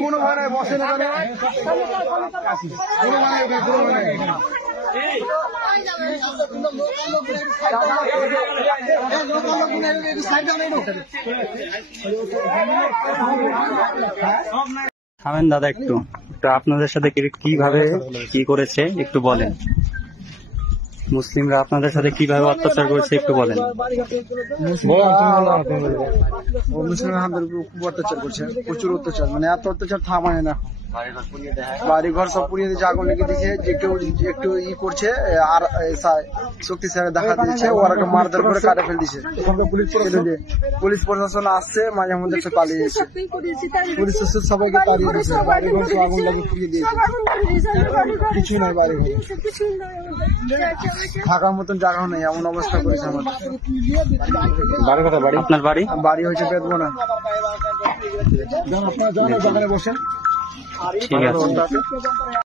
কোনো ঘরে বসে না থামেন দাদা, একটু আপনাদের সাথে কিভাবে কি করেছে একটু বলেন। মুসলিমরা আপনাদের সাথে কিভাবে অত্যাচার করেছে একটু বলেন। মুসলিমরা আমাদের খুব অত্যাচার করছে, প্রচুর অত্যাচার, মানে এত অত্যাচার থামায় না। বাড়ি ঘর সব পুড়িয়ে দিয়েছে, আগুন লেগে দিয়েছে। যে কেউ একটু করছে আর শক্তিশালী দেখা দিয়েছে, ওরা একটা মারধর করে কাটে ফেল দিচ্ছে। পুলিশ প্রশাসন আসছে, মাঝে মধ্যে একটু পালিয়ে যাচ্ছে। পুলিশ সবাইকে পালিয়ে দিয়েছে, বাড়ি ঘর সব আগুন লাগিয়ে পুড়িয়ে দিয়েছে। কিছু নয়, বাড়ি ঘর থাকার মতন জায়গা নেই, এমন অবস্থা করেছে আমাদের। আপনার বাড়ি? বাড়ি হয়েছে বেদবনা। আপনারা বসেন, ঠিক আছে।